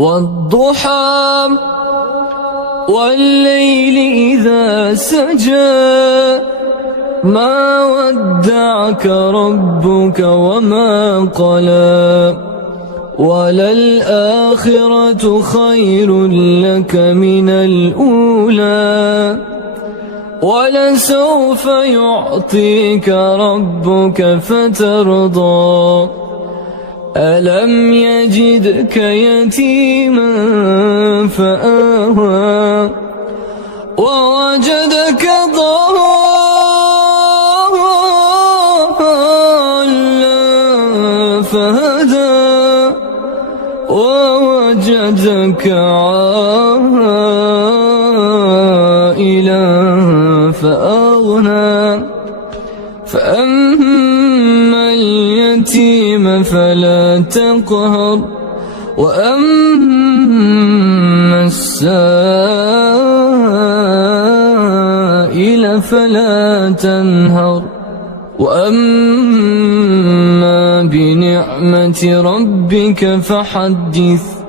والضحى والليل إذا سجى ما ودعك ربك وما قلى وللآخرة خير لك من الأولى ولسوف يعطيك ربك فترضى ألم يجدك يتيما فآوى ووجدك ضالا فهدى ووجدك عائلا فأغنى فأما اليتيم فلا تقهر وأما السائل فلا تنهر وأما بنعمة ربك فحدث